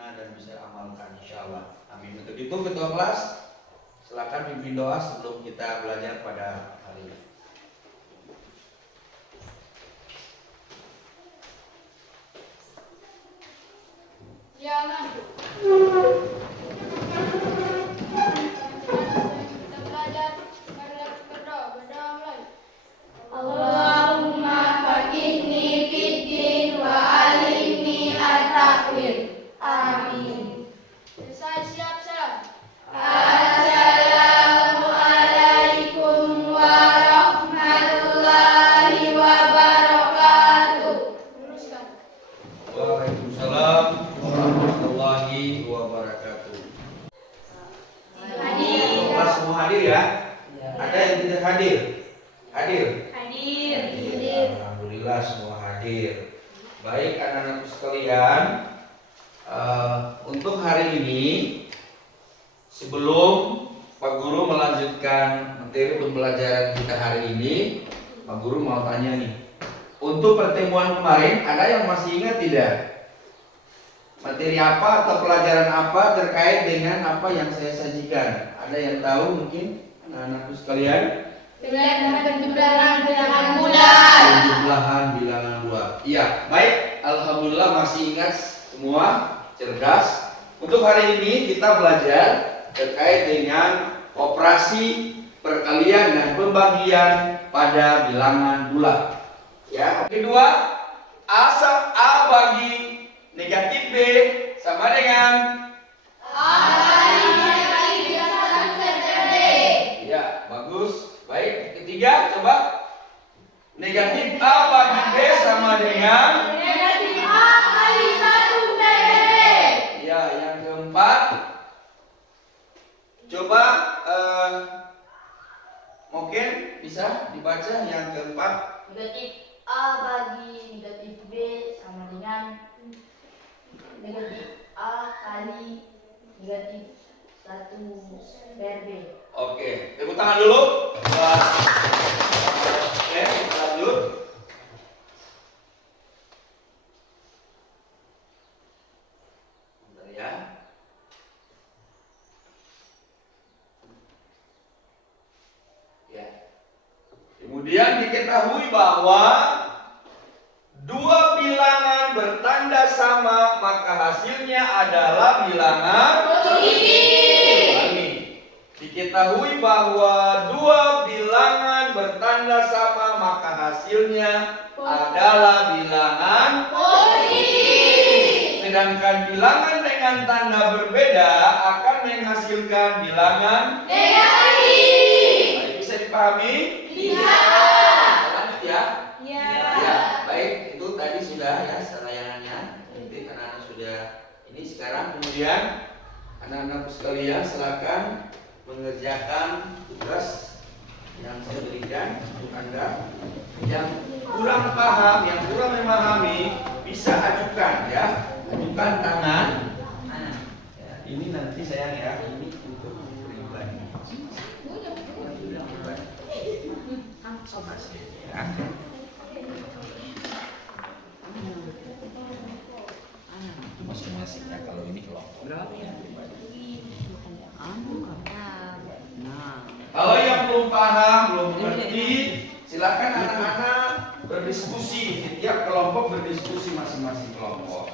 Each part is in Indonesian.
berguna dan bisa amalkan insya Allah. Amin. Untuk itu ketua kelas silakan pimpin doa sebelum kita belajar pada hari ini. Ya, Aman. Kita belajar berdoa mulai. Allahumma faqihni fiddin wa alimni at-ta'wil. Amin. Selesai, siap, salam. Assalamualaikum warahmatullahi wabarakatuh. Luruskan. Waalaikumsalam warahmatullahi wabarakatuh. Kelas semua hadir ya? Ada yang tidak hadir? Hadir? Hadir. Alhamdulillah semua hadir. Baik anak-anakku sekalian, untuk hari ini sebelum Pak Guru melanjutkan materi pembelajaran kita hari ini, Pak Guru mau tanya nih. Untuk pertemuan kemarin ada yang masih ingat tidak? Materi apa atau pelajaran apa terkait dengan apa yang saya sajikan? Ada yang tahu mungkin anak-anakku sekalian? Dengan penjumlahan bilangan bulan. Penjumlahan bilangan bulan. Iya, baik. Alhamdulillah masih ingat semua, cerdas. Untuk hari ini kita belajar terkait dengan operasi perkalian dan pembagian pada bilangan bulan. Ya, kedua, A bagi negatif B sama dengan ya, bagus. Baik, ketiga coba negatif A bagi B sama dengan Negatif A kali 1 PB. ya, yang keempat coba mungkin bisa dibaca yang keempat. Negatif A bagi negatif B sama dengan negatif A kali negatif 1 per B. Oke, tepuk tangan dulu. Oke, kita lanjut. Bentar ya. Ya. Kemudian diketahui bahwa dua bilangan bertanda sama maka hasilnya adalah bilangan positif. Diketahui bahwa dua bilangan bertanda sama maka hasilnya adalah bilangan positif. Sedangkan bilangan dengan tanda berbeda akan menghasilkan bilangan negatif. Baik, bisa dipahami? Bisa. Lanjut ya. Ya. Ya, baik, itu tadi sudah ya selayanannya. Nanti anak-anak sudah ini sekarang kemudian anak-anakku sekalian silakan mengerjakan tugas yang saya berikan untuk Anda. Yang kurang paham, yang kurang memahami bisa ajukan ya, ajukan tangan. Ya, ini nanti sayang ya, ini untuk pribadi. Ya. Masing-masing ya, kalau ini kelompok. Kalau yang belum paham, belum mengerti, silakan anak-anak berdiskusi. Setiap kelompok berdiskusi masing-masing kelompok.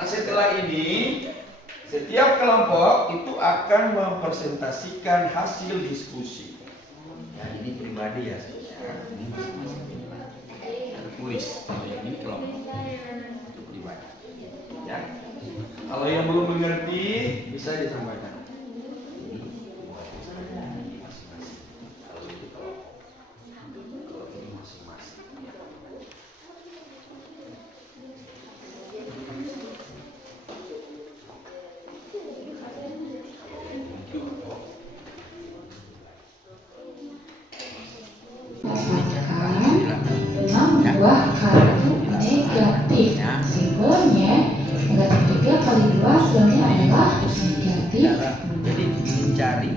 Nah setelah ini, setiap kelompok itu akan mempresentasikan hasil diskusi. Ya ini pribadi ya. Ini masing-masing. Tulis. Kalau yang ini kelompok. Itu pribadi. Ya. Kalau yang belum mengerti bisa disampaikan. Buah kartu negatif. Simpelnya negatif 3 kali 2 hasilnya adalah negatif. Jadi mencari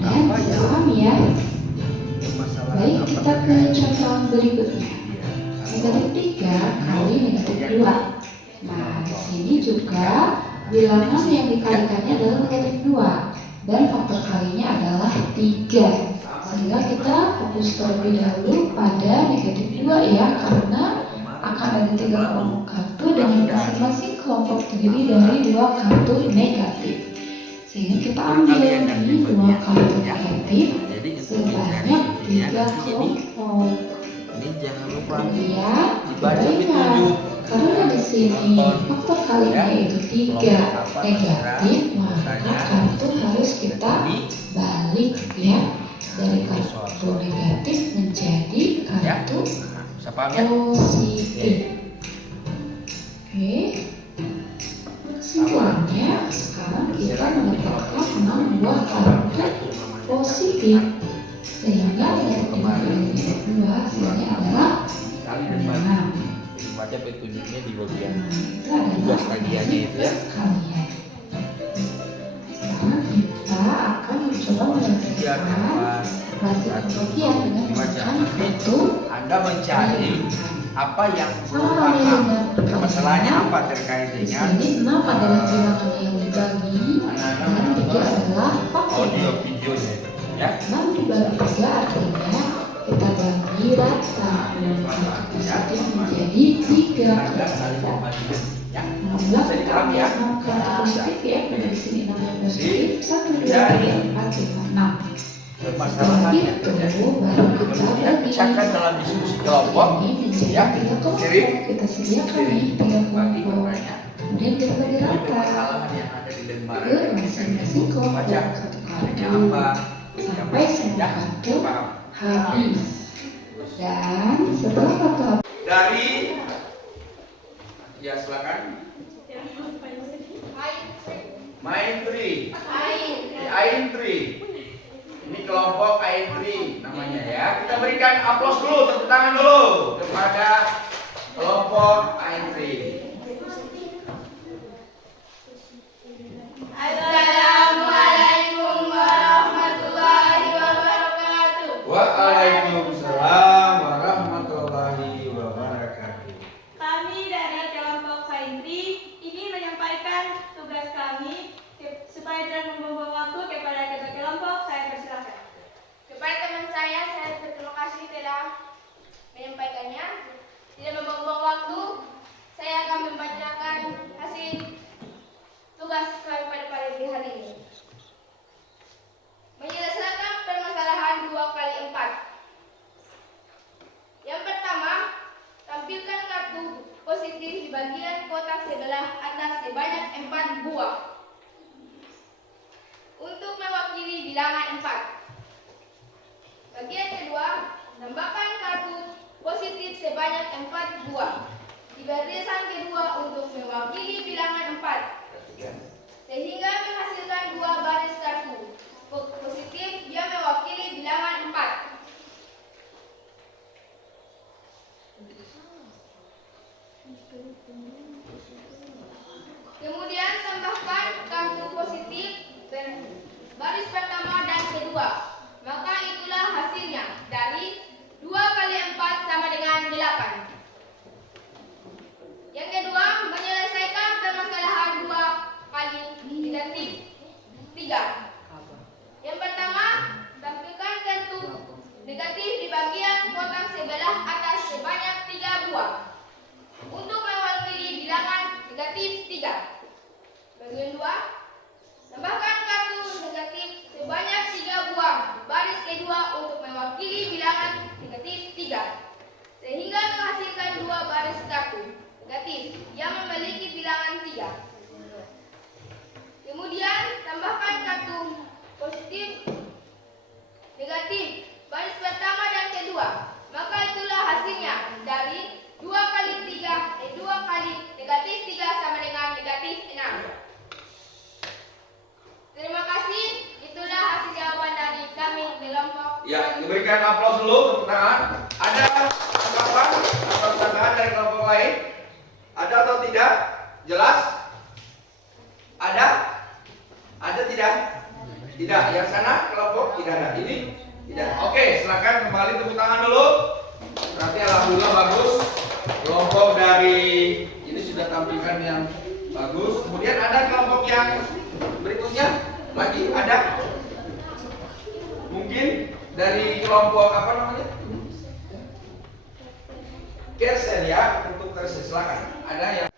Dan pahami ya. masalah Baik, apa kita ke contoh berikutnya. Negatif 3 kali negatif 2. Nah, di sini juga bilangan yang dikalikannya adalah negatif 2 dan faktor kalinya adalah 3. Sehingga kita fokus terlebih dahulu pada negatif 2 ya, karena akan ada 3 kelompok kartu dengan masing-masing kelompok terdiri dari 2 kartu negatif. Sehingga kita ambil ini 2 kartu negatif sebanyak 3 kelompok. Ini jangan lupa Kemudian dibaca kita ingat, petunjuk. karena di sini faktor kalinya itu 3 negatif, maka kartu harus kita balik ya, dari kartu negatif menjadi kartu Bisa paham ya? positif. Oke, kesimpulannya sekarang kita mendapatkan 6 buah kartu positif, sehingga negatif 5 kali negatif 2 hasilnya adalah Kali dan bagi. 6. Baca petunjuknya di bagian Itu adalah tugas tagihannya itu ya. kalian. Sekarang kita akan mencoba Dia menyelesaikan hasil pembagian dengan menggunakan kartu Anda mencari apa yang belum sama halnya paham. dengan Masalahnya apa terkait di dengan sini 6 adalah bilangan yang dibagi dan 3 adalah faktor. audio videonya itu ya. 6 dibagi 3 artinya kita bagi rata kartu positif menjadi 3. Anda kali dan bagian ya. 16 Bisa dipahami ya. 6 kartu positif ya, karena di sini 6 yang positif, 1, 2, Dari 3, 4, 5, 6. Setelah Permasalahan yang itu terjadi baru kita kemudian bagi. pecahkan dalam diskusi kelompok Ini menjadi ya. 3 kelompok. Sering Kita sediakan nih 3 bagi kelompok. kelompoknya. Kemudian kita bagi Ini rata permasalahan yang ada di lembaran ke masing-masing kelompok baca satu artinya kartu apa sampai semua ya. kartu Paham. habis. Dan setelah kartu habis, Dari ya silakan. Main tree. Ain tree. Ini kelompok Ain tree namanya ya. Kita berikan aplaus dulu, tepuk tangan dulu kepada kelompok Ain tree. Assalamualaikum warahmatullahi wabarakatuh. Waalaikumsalam warahmatullahi wabarakatuh. Kami dari kelompok Saintri ingin menyampaikan tugas kami supaya tidak membuang waktu kepada ketua kelompok. Saya persilakan. Kepada teman saya berterima kasih telah menyampaikannya. Tidak membuang waktu, saya akan membacakan hasil tugas kami pada pagi hari ini. Menyelesaikan permasalahan 2 kali 4. Yang pertama, tampilkan kartu positif di bagian kotak sebelah atas sebanyak 4 buah untuk mewakili bilangan 4. Bagian kedua, tambahkan kartu positif sebanyak 4 buah di barisan kedua untuk mewakili bilangan 4, sehingga menghasilkan 2 baris kartu positif yang mewakili bilangan 4. Kemudian tambahkan kartu positif baris pertama dan kedua, maka itulah hasilnya. Dari 2 kali 4 sama dengan 8. Yang kedua, menyelesaikan permasalahan 2 kali negatif 3. Yang pertama, tampilkan kartu negatif di bagian kotak sebelah atas sebanyak 3 buah untuk mewakili bilangan negatif 3. Bagian 2, tambahkan kartu negatif sebanyak 3 buah di baris kedua untuk mewakili bilangan negatif 3, sehingga menghasilkan 2 baris kartu negatif yang memiliki bilangan 3. Kemudian tambahkan kartu positif negatif baris pertama dan kedua, maka itulah hasilnya. Dari 2 kali 3 2 kali negatif 3 sama dengan negatif 6. Terima kasih. Itulah hasil jawaban dari kami kelompok. Ya, diberikan aplaus dulu, tepuk tangan. Ada tanggapan atau tanggapan dari kelompok lain? Ada atau tidak? Jelas? Ada? Ada tidak? Tidak. Yang sana kelompok tidak ada. Ini tidak. Oke, silakan kembali tepuk tangan dulu. Berarti alhamdulillah bagus. Kelompok dari ini sudah tampilkan yang Bagus. Kemudian ada kelompok yang berikutnya lagi ada. Mungkin dari kelompok apa namanya? Kersen ya, untuk kersen silakan. Ada yang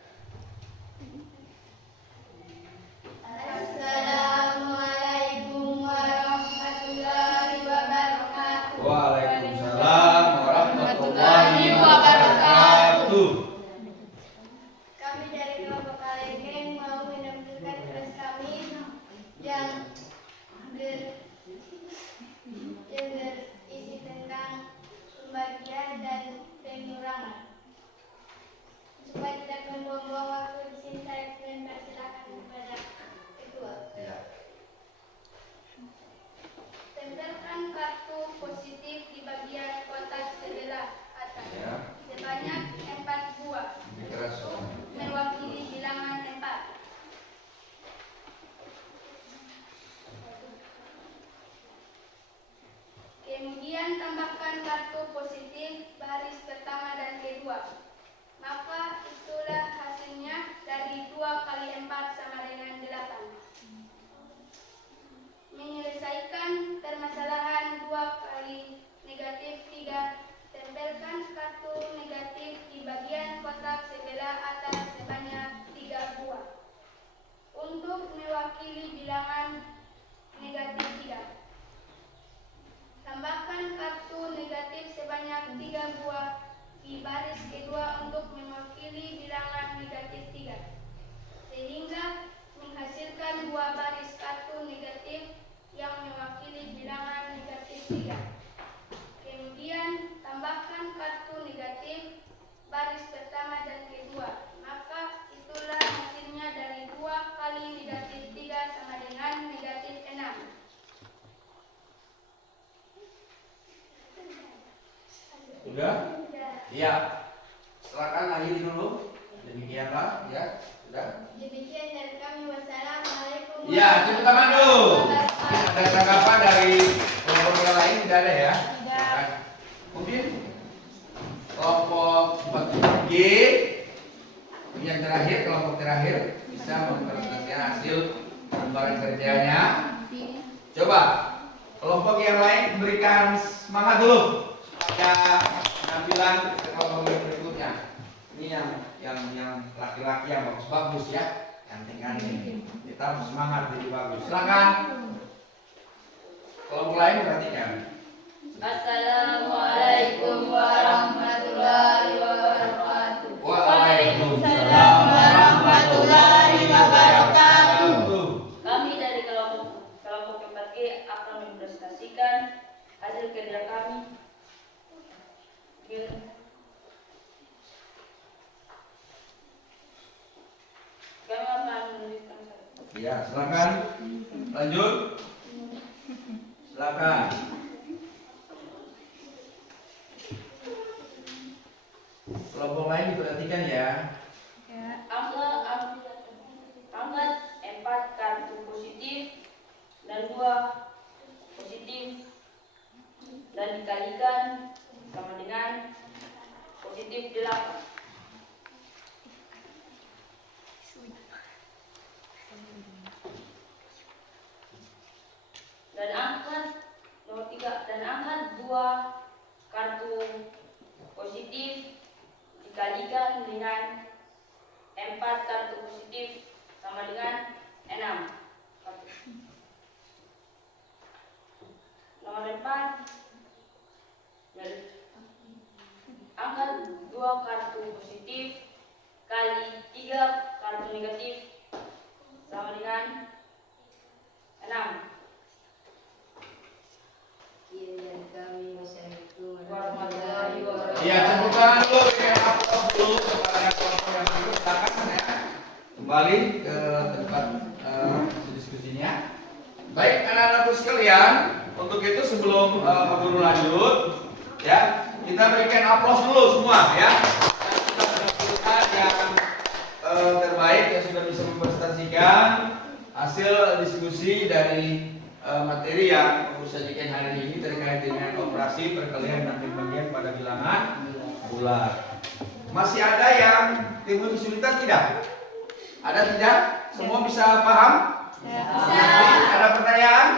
Assalamualaikum warahmatullahi wabarakatuh. Waalaikumsalam warahmatullahi wabarakatuh. Kami dari kelompok Kalengeng mau menampilkan tugas kami yang berisi tentang pembagian dan pengurangan. Supaya tidak membuang-buang waktu di sini, saya mempersilakan kepada kedua. Ya. Tempelkan kartu positif di bagian kotak sebelah atas Ya. sebanyak 4 buah. Keras soalnya. Mewakili bilangan 4. Kemudian tambahkan kartu positif baris pertama dan kedua. Maka itulah hasilnya dari 2 kali 4 sama dengan 8. Menyelesaikan permasalahan 2 kali negatif 3. Tempelkan kartu negatif di bagian kotak sebelah atas sebanyak 3 buah. Untuk mewakili bilangan negatif 3. Tambahkan kartu negatif sebanyak 3 buah di baris kedua untuk mewakili bilangan negatif 3. Sehingga menghasilkan 2 baris kartu negatif yang mewakili bilangan negatif 3. Kemudian tambahkan kartu negatif baris pertama dan kedua. Maka itulah hasilnya dari 2 kali negatif 3 sama dengan negatif 6. Sudah? Iya. Silakan akhiri dulu. Demikianlah ya. Sudah? Demikian dari kami. Wassalamualaikum. Ya, tepuk tangan dulu. Ada tanggapan dari kelompok yang lain tidak ada ya? Tidak. Mungkin kelompok 4G yang terakhir, kelompok terakhir bisa mempresentasikan hasil lembaran kerjanya. Coba kelompok yang lain berikan semangat dulu pada penampilan kelompok yang berikutnya. Ini yang laki-laki yang bagus-bagus ya, cantik-cantik. Kita harus semangat jadi bagus. Silakan. Kelompok lain perhatikan. Assalamualaikum warahmatullahi wabarakatuh. Waalaikumsalam warahmatullahi wabarakatuh. Kami dari kelompok 4G akan mempresentasikan hasil kerja kami. Kami akan menuliskan. Ya, silakan. Lanjut. Silakan. Kelompok lain diperhatikan ya. Angkat 4 kartu positif dan 2 positif dan dikalikan sama dengan positif 8. Dan angkat nomor 3 dan angkat 2 kartu positif dikalikan dengan 4 kartu positif sama dengan 6. Nomor 4 angkat 2 kartu positif kali 3 kartu negatif sama dengan 6. Warahmatullahi wabarakatuh. Ya, tepuk tangan dulu, berikan aplaus dulu kepada kelompok yang berikut. Silakan ya. Kembali ke tempat diskusinya. Baik, anak-anakku sekalian, untuk itu sebelum guru lanjut, ya, kita berikan aplaus dulu semua, ya. Kita menampilkan yang terbaik yang sudah bisa mempresentasikan hasil diskusi dari materi yang aku sajikan hari ini terkait dengan operasi perkalian dan pembagian pada bilangan bulat. Masih ada yang timbul kesulitan tidak? Ada tidak? Semua bisa paham? Bisa. Ada pertanyaan?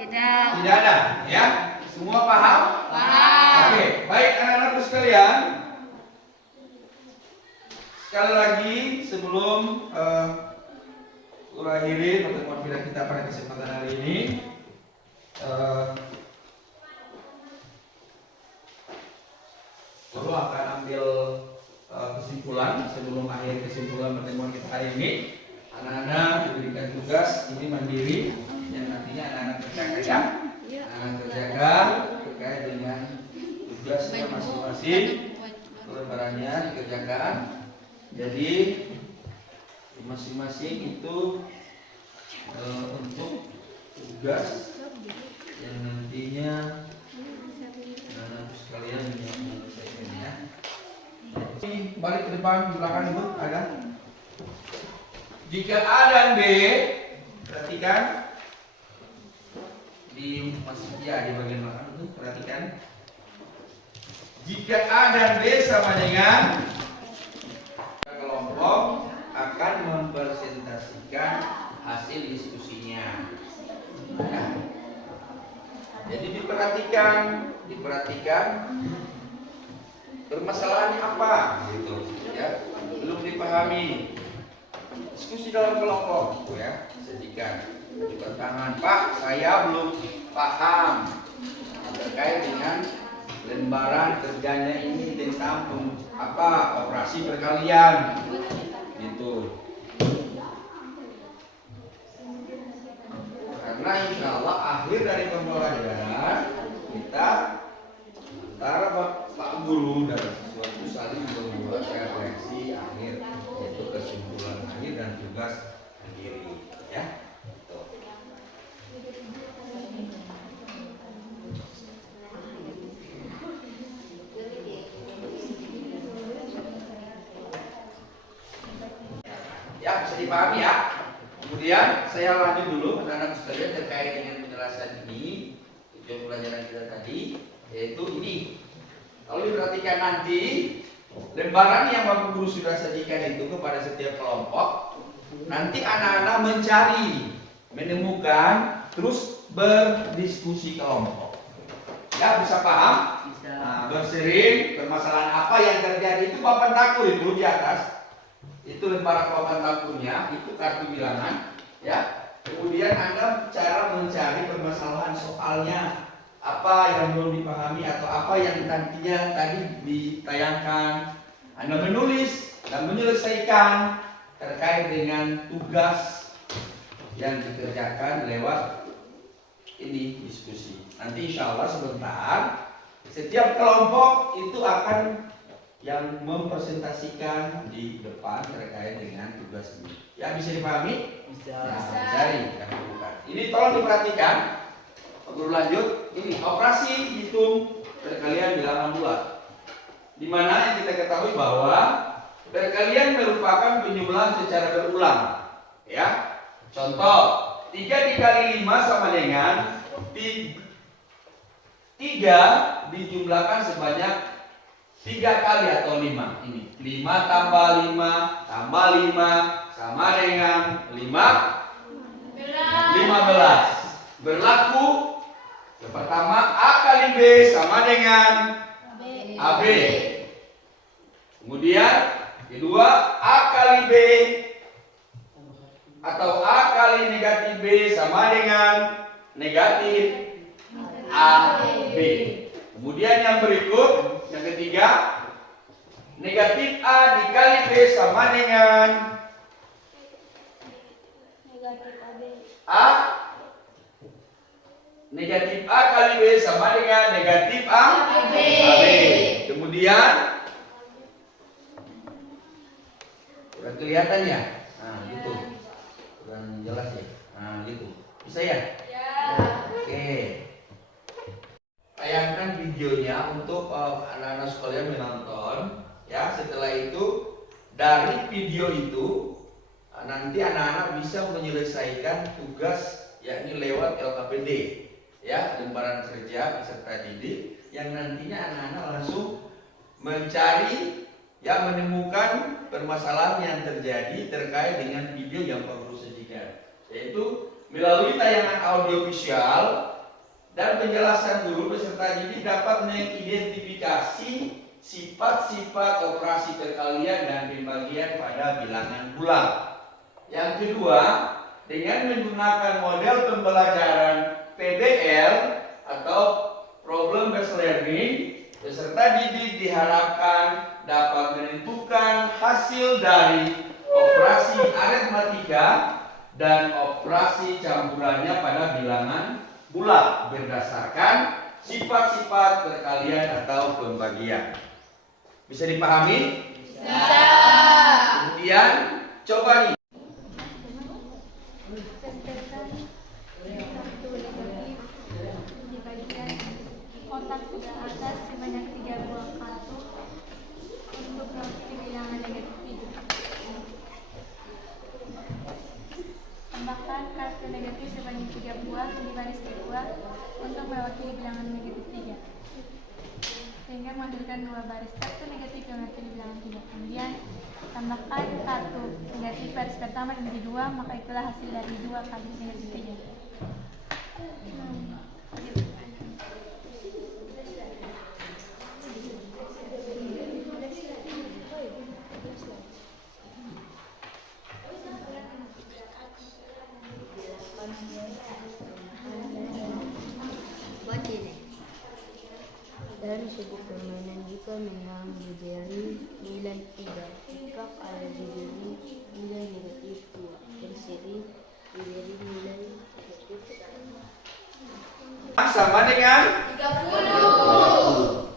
Tidak. Tidak ada, ya? Semua paham? Paham. Oke, baik anak-anakku sekalian. Sekali lagi sebelum akhiri pertemuan kita pada kesempatan hari ini, Guru akan ambil kesimpulan sebelum akhir kesimpulan pertemuan kita hari ini. Anak-anak diberikan tugas ini mandiri yang nantinya anak-anak kerjakan ya. Anak kerjakan terkait dengan tugasnya masing-masing, lembarannya dikerjakan. Jadi masing-masing itu untuk tugas yang nantinya anak-anak sekalian menyelesaikannya. Balik ke depan, di belakang itu ada. Jika A dan B, perhatikan di bagian belakang itu, perhatikan. Jika A dan B sama dengan, kelompok akan mempresentasikan hasil diskusinya. Ya. Jadi diperhatikan permasalahannya apa, gitu, ya. Belum dipahami. Diskusi dalam kelompok, ya. Sajikan. Bukan tangan, Pak, saya belum paham terkait dengan lembaran kerjanya ini tentang operasi perkalian, gitu. Karena insya Allah akhir dari pembelajaran kita antara Pak Guru dan siswa itu saling membuat refleksi akhir, yaitu kesimpulan akhir dan tugas akhir, ya. Ya, bisa dipahami ya. Kemudian saya lanjut dulu anak-anak sekalian terkait dengan penjelasan ini. Tujuan pelajaran kita tadi yaitu ini. Kalau diperhatikan nanti lembaran yang Bapak Guru sudah sajikan itu kepada setiap kelompok, nanti anak-anak mencari, menemukan, terus berdiskusi kelompok. Ya, bisa paham? Bisa. Nah, bersering permasalahan apa yang terjadi itu papan takur itu di atas. Itu lembaran papan takurnya, itu kartu bilangan, ya. Kemudian Anda cara mencari permasalahan soalnya, apa yang belum dipahami atau apa yang nantinya tadi ditayangkan. Anda menulis dan menyelesaikan terkait dengan tugas yang dikerjakan lewat ini diskusi. Nanti insya Allah sebentar setiap kelompok itu akan yang mempresentasikan di depan terkait dengan tugas ini. Ya, bisa dipahami? Bisa. Nah, cari yang bukan. Ini tolong diperhatikan. Guru lanjut. Ini operasi hitung perkalian bilangan bulat. Di mana yang kita ketahui bahwa perkalian merupakan penjumlahan secara berulang. Ya. Contoh, 3 dikali 5 sama dengan 3 dijumlahkan sebanyak 3 kali atau 5. Ini 5 tambah 5 tambah 5 sama dengan 15. Berlaku yang pertama A kali B sama dengan AB. Kemudian kedua A kali B atau A kali negatif B sama dengan negatif AB. Kemudian yang berikut, yang ketiga, negatif A dikali B sama dengan A. Negatif A kali B sama dengan negatif AB. Kemudian udah kelihatan ya? Nah, gitu. Kurang jelas ya? Nah, gitu. Bisa ya? Ya. Oke. Tayangkan videonya untuk anak-anak sekalian menonton. Ya, setelah itu dari video itu nanti anak-anak bisa menyelesaikan tugas yakni lewat LKPD, ya, lembaran kerja peserta didik, yang nantinya anak-anak langsung mencari yang menemukan permasalahan yang terjadi terkait dengan video yang Pak Guru sajikan, yaitu melalui tayangan audiovisual dan penjelasan guru beserta didik dapat mengidentifikasi sifat-sifat operasi perkalian dan pembagian pada bilangan bulat. Yang kedua, dengan menggunakan model pembelajaran PBL atau Problem Based Learning, peserta didik diharapkan dapat menentukan hasil dari operasi aritmatika dan operasi campurannya pada bilangan bulat berdasarkan sifat-sifat perkalian atau pembagian. Bisa dipahami? Bisa. Kemudian coba nih. Dibagikan kotak sebelah atas sebanyak 3 buah kartu untuk melewati bilangan negatif 7. Tambahkan kartu negatif sebanyak 3 buah di baris kedua untuk melewati bilangan negatif 3. Sehingga menghasilkan 2 baris kartu negatif yang melewati bilangan 3. Kemudian tambahkan kartu negatif baris pertama dan kedua, maka itulah hasil dari 2 kali negatif 3. Dalam sebuah permainan jika memang diberi nilai 3, jika ada diberi nilai negatif 2, dan seri diberi nilai negatif 1. Sama dengan 30.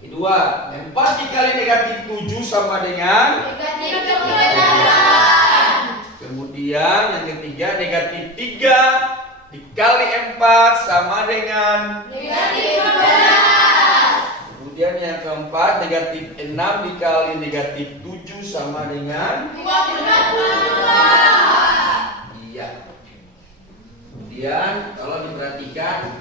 Kedua, 4 dikali negatif 7 sama dengan Negatif 9. Kemudian yang ketiga, negatif 3 dikali 4 sama dengan Negatif 12. Kemudian yang keempat, negatif 6 dikali negatif 7 sama dengan 22. Iya. Kemudian kalau diperhatikan,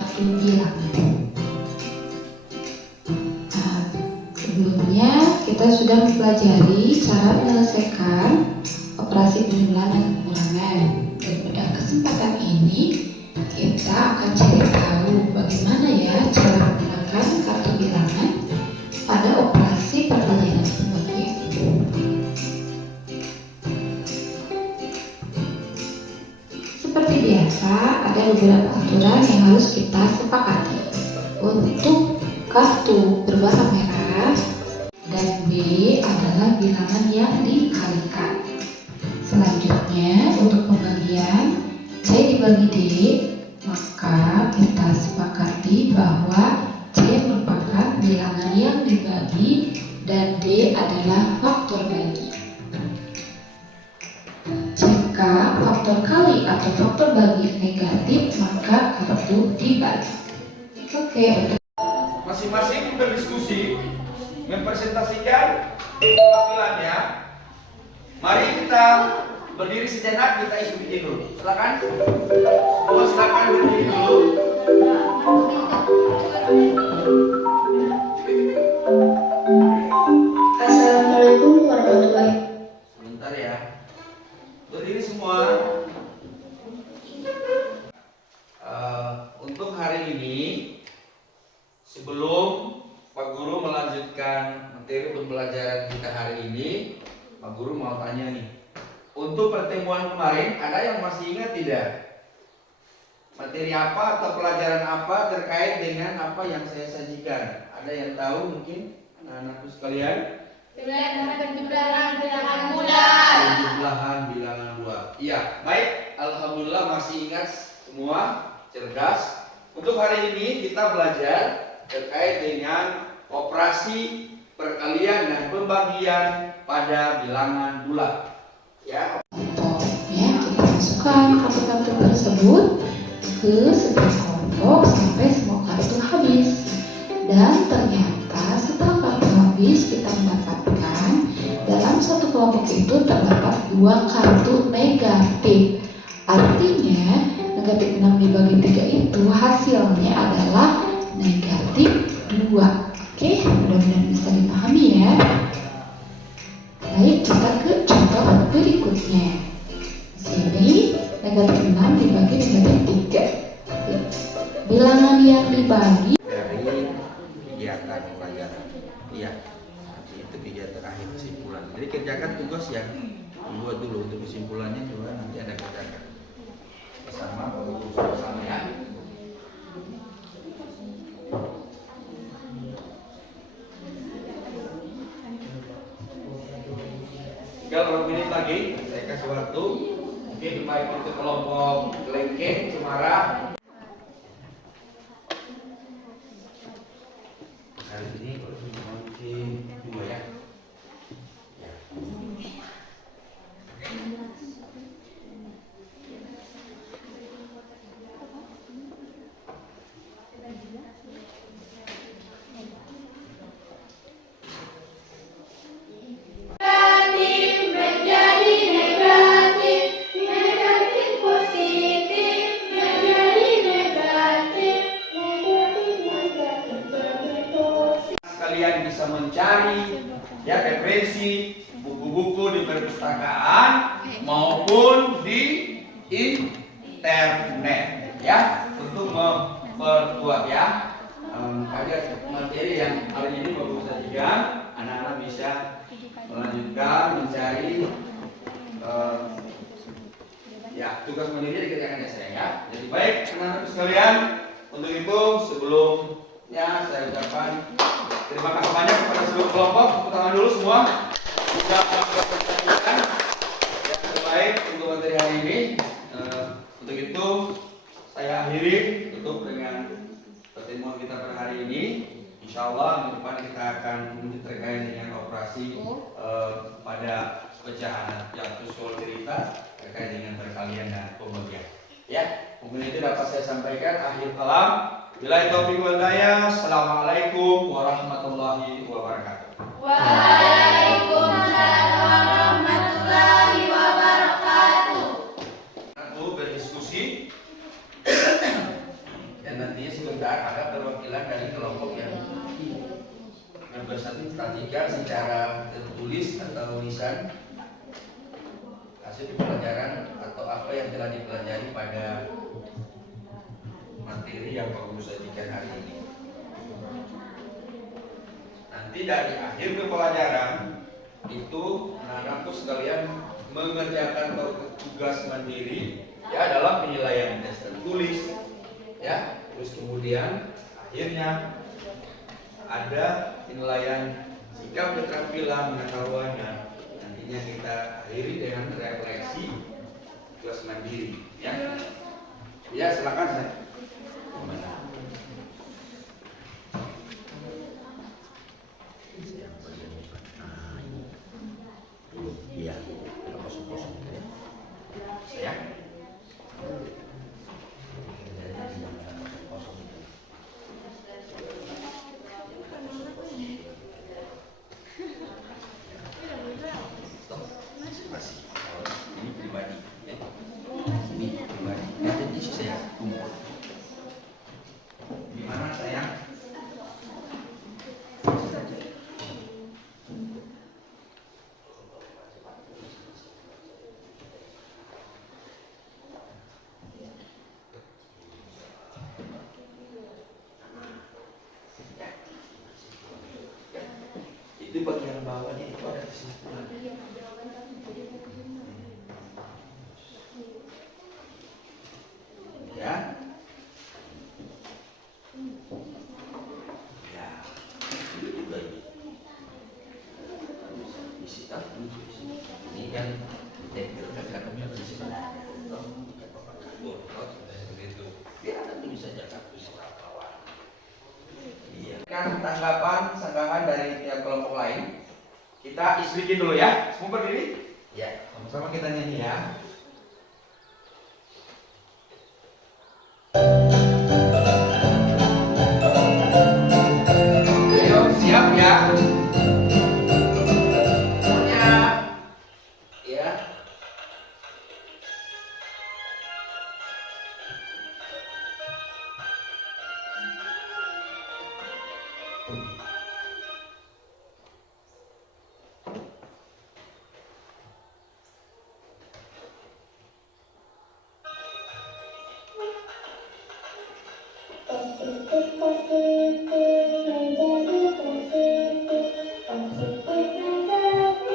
Sebelumnya kita sudah mempelajari cara menyelesaikan operasi penjumlahan dan pengurangan. Dan pada kesempatan ini kita akan cari tahu bagaimana ya cara menggunakan kartu bilangan pada operasi perkalian dan pembagian. Seperti biasa, ada beberapa aturan yang harus kita sepakati. Untuk kartu berwarna merah dan B adalah bilangan yang dikalikan. Selanjutnya untuk pembagian C dibagi D, maka kita sepakati bahwa C merupakan bilangan yang dibagi dan D adalah faktor bagi. Jika faktor kali atau faktor bagi negatif, maka kartu dibagi. Oke, untuk masing-masing berdiskusi mempresentasikan tampilannya. Mari kita berdiri sejenak, kita ikuti dulu. Silakan. Semua silakan berdiri dulu. Assalamualaikum warahmatullahi wabarakatuh. Sebentar ya. Berdiri semua. Untuk hari ini, sebelum Pak Guru melanjutkan materi pembelajaran kita hari ini, Pak Guru mau tanya nih. Untuk pertemuan kemarin, ada yang masih ingat tidak? Materi apa atau pelajaran apa terkait dengan apa yang saya sajikan? Ada yang tahu mungkin anak-anakku sekalian? Penjumlahan bilangan bulat. Penjumlahan bilangan bulat. Iya, baik. Alhamdulillah masih ingat semua, cerdas. Untuk hari ini kita belajar terkait dengan operasi perkalian dan pembagian pada bilangan bulat. Ya. ya, kita masukkan kartu-kartu tersebut ke setiap kelompok sampai semua kartu habis. Dan ternyata setelah kartu habis, kita mendapatkan dalam satu kelompok itu terdapat 2 kartu negatif. Artinya negatif 6 dibagi 3 itu hasilnya adalah negatif 2. Oke, mudah-mudahan bisa dipahami ya. Baik, kita ke contoh berikutnya. Di sini negatif 6 dibagi negatif 3. Bilangan yang dibagi Dari kegiatan pelajaran. Iya. Nanti itu kegiatan akhir kesimpulan. Jadi kerjakan tugas yang dibuat dulu, untuk kesimpulannya juga nanti ada kerjakan. Bersama bersama ya. Tinggal berapa menit lagi, saya kasih waktu. Mungkin baik itu kelompok Lengkeng, Cemara. Hari ini kalau nanti 2 ya. Ya. menjadi negatif, negatif positif menjadi negatif, negatif positif. Kalian bisa mencari ya referensi buku-buku di perpustakaan maupun di internet ya untuk memperkuat ya materi yang hari ini baru sajikan. Anak-anak bisa melanjutkan mencari ya tugas mandiri dikerjakan ya sayang ya. Jadi baik anak-anak sekalian, untuk itu sebelumnya saya ucapkan terima kasih banyak kepada seluruh kelompok. Tepuk tangan dulu semua. Sudah melakukan yang terbaik untuk materi hari ini. Untuk itu saya akhiri tutup dengan pertemuan kita pada hari ini. Insya Allah minggu depan kita akan terkait dengan operasi pada pecahan jatuh soal cerita terkait dengan perkalian dan pembagian. Ya, mungkin itu dapat saya sampaikan. Akhir kalam. Billahi taufiq wal hidayah. Assalamualaikum warahmatullahi wabarakatuh. Waalaikumsalam warahmatullahi wabarakatuh. Nanti berdiskusi dan nantinya sebentar ada perwakilan dari kelompok yang berstatistika secara tertulis atau lisan hasil pelajaran atau apa yang telah dipelajari pada materi yang Pak Guru sajikan hari ini. Nanti dari akhir pembelajaran itu anak-anakku sekalian mengerjakan tugas mandiri ya dalam penilaian tes tertulis ya. Terus kemudian akhirnya ada penilaian sikap keterampilan pengetahuannya. Nantinya kita akhiri dengan refleksi tugas mandiri ya. Ya silakan saya. Iya, kosong-kosong ya. Ya. Masih. Ini pribadi. Ini pribadi. Nanti saya kumpul. Di mana sayang? Itu bagian bawahnya itu ada kesimpulan. Ya. Ya. Itu juga ini. Isi tak ini kan detailkan karena di sini. Ya nanti bisa jaga bawah. Iya. Kan tanggapan sanggahan dari tiap kelompok lain. Kita isbikin dulu ya. Semua berdiri? Ya, sama-sama kita nyanyi ya. Ayo, siap ya. Semuanya. Ya.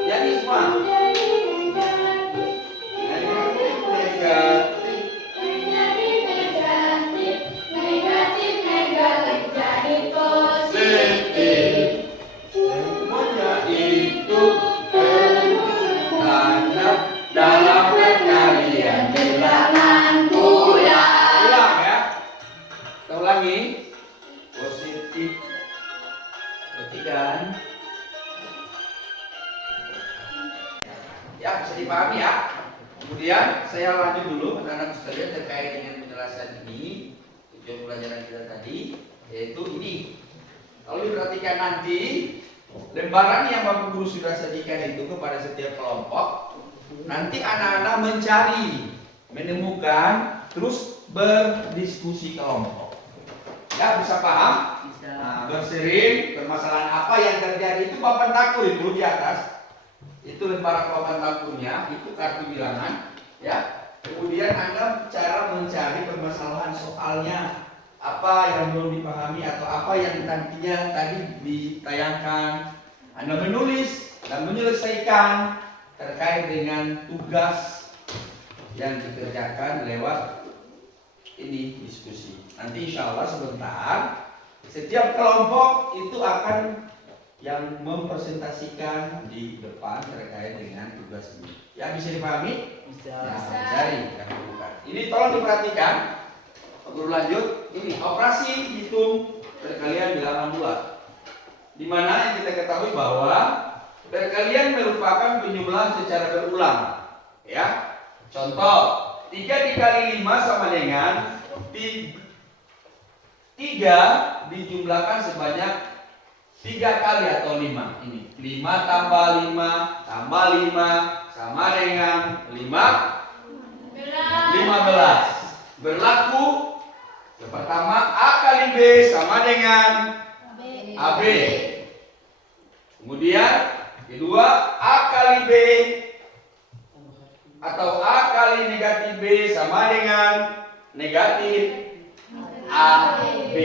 Jadi semua. Semuanya itu tertanam dalam perkalian bilangan bulan. Ulang ya. Kita ulangi. Positif. Berarti kan? Ya, bisa dipahami ya. Kemudian saya lanjut dulu anak-anak sekalian terkait dengan penjelasan ini. Tujuan pelajaran kita tadi yaitu ini. Kalau diperhatikan nanti lembaran yang Bapak Guru sudah sajikan itu kepada setiap kelompok, nanti anak-anak mencari, menemukan, terus berdiskusi kelompok. Ya, bisa paham? Bisa. Nah, bersering permasalahan apa yang terjadi itu papan takur itu di atas. Itu lembaran papan takurnya, itu kartu bilangan, ya. Kemudian Anda cara mencari permasalahan soalnya, apa yang belum dipahami atau apa yang nantinya tadi ditayangkan. Anda menulis dan menyelesaikan terkait dengan tugas yang dikerjakan lewat ini diskusi. Nanti insya Allah sebentar setiap kelompok itu akan yang mempresentasikan di depan terkait dengan tugas ini. Ya, bisa dipahami? Bisa. Nah, cari yang bukan. Ini tolong diperhatikan. Guru lanjut. Ini operasi hitung perkalian bilangan bulat. Di mana yang kita ketahui bahwa perkalian merupakan penjumlahan secara berulang. Ya. Contoh, 3 dikali 5 sama dengan 3 dijumlahkan sebanyak 3 kali atau 5. Ini 5 tambah 5 tambah 5 sama dengan 15. Berlaku yang pertama A kali B sama dengan AB. Kemudian kedua A kali B atau A kali negatif B sama dengan negatif AB.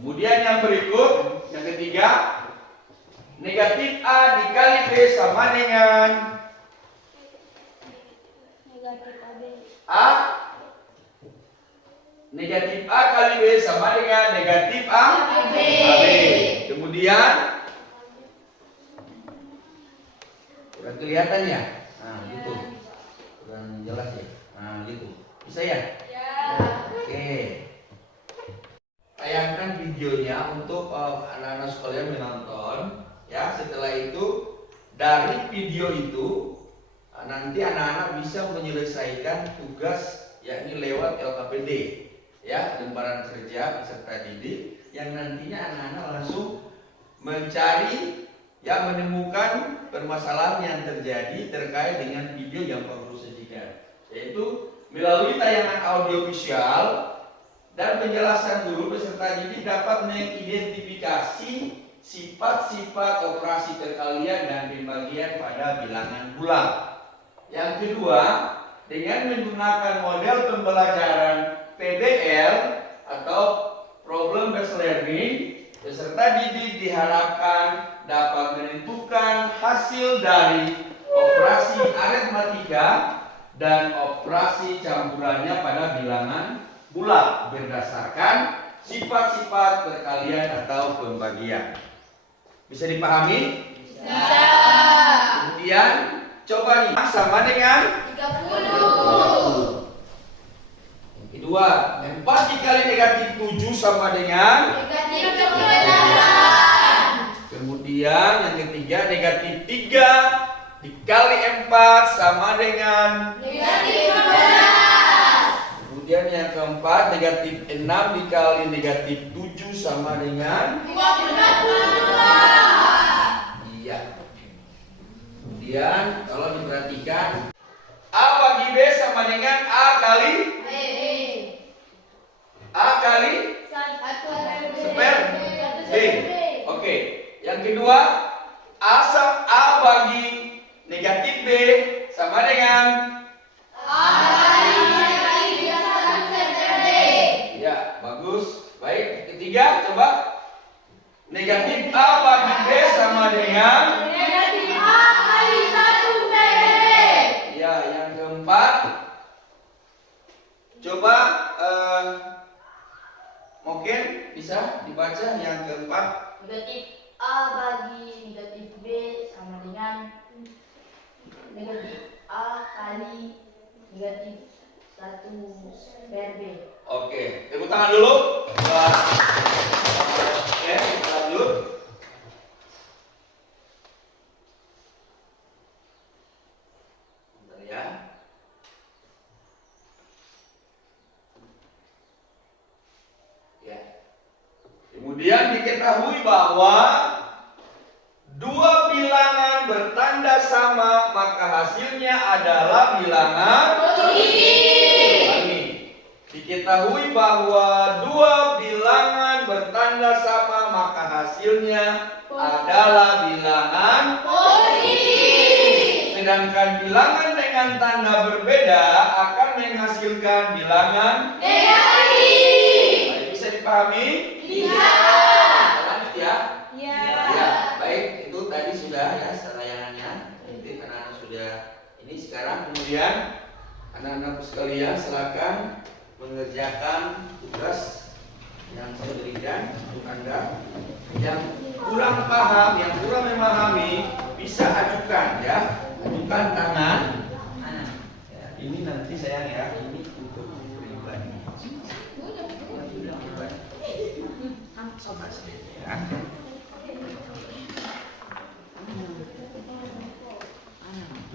Kemudian yang berikut, yang ketiga, negatif A dikali B sama dengan A. Negatif A kali B sama dengan negatif AB. Kemudian kurang kelihatan ya? Nah, gitu. Kurang jelas ya? Nah, gitu. Bisa ya? Oke. Tayangkan videonya untuk anak-anak sekalian menonton. Ya, setelah itu dari video itu nanti anak-anak bisa menyelesaikan tugas yakni lewat LKPD. Ya, lembaran kerja peserta didik yang nantinya anak-anak langsung mencari yang menemukan permasalahan yang terjadi terkait dengan video yang perlu sajikan, yaitu melalui tayangan audio visual dan penjelasan guru peserta didik dapat mengidentifikasi sifat-sifat operasi perkalian dan pembagian pada bilangan bulat. Yang kedua, dengan menggunakan model pembelajaran PBL atau Problem Based Learning, peserta didik diharapkan dapat menentukan hasil dari operasi aritmatika dan operasi campurannya pada bilangan bulat berdasarkan sifat-sifat perkalian atau pembagian. Bisa dipahami? Bisa. Kemudian coba nih sama dengan 30. Kedua, 4 dikali negatif 7 sama dengan Negatif 9. Kemudian yang ketiga, negatif 3 dikali 4 sama dengan Negatif 15. Kemudian yang keempat, negatif 6 dikali negatif 7 sama dengan 22. Iya. Kemudian kalau diperhatikan, A bagi B sama dengan A kali seper B. Oke. Yang kedua, A bagi negatif B sama dengan Ya, bagus. Baik. 3 coba. Negatif A bagi B sama dengan Negatif A kali 1 PB. ya, yang keempat. Coba mungkin bisa dibaca yang keempat. Negatif A bagi negatif B sama dengan negatif A kali negatif 1 per B. Oke, tepuk tangan dulu. Oke, kita lanjut. Bentar ya. Ya. Kemudian diketahui bahwa dua bilangan bertanda sama, maka hasilnya adalah bilangan positif. Diketahui bahwa dua bilangan bertanda sama, maka hasilnya adalah bilangan positif. Sedangkan bilangan dengan tanda berbeda akan menghasilkan bilangan negatif. Baik, bisa dipahami? Bisa. Lanjut ya. Ya. Ya, baik, itu tadi sudah ya selayangannya. Jadi anak-anak sudah ini sekarang kemudian anak-anak sekalian silakan mengerjakan tugas yang saya berikan untuk Anda. Yang kurang paham, yang kurang memahami bisa ajukan ya, ajukan tangan. Ya, ini nanti sayang ya, ini untuk pribadi. Ya.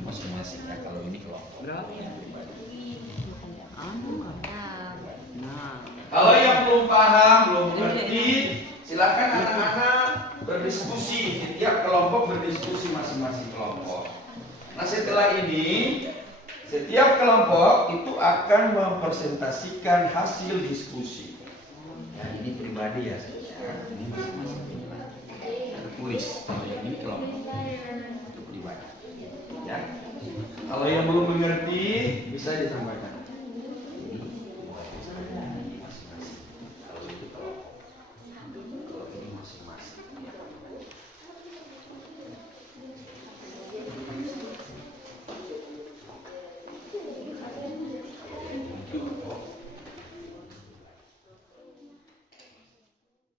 Masing-masing ya, kalau ini kelompok. Kalau yang belum paham, belum mengerti, silakan anak-anak berdiskusi. Setiap kelompok berdiskusi masing-masing kelompok. Nah setelah ini, setiap kelompok itu akan mempresentasikan hasil diskusi. Ya, ini pribadi ya, ini masing-masing. Tulis, kalau yang ini kelompok itu pribadi. Ya. Kalau yang belum mengerti bisa disampaikan.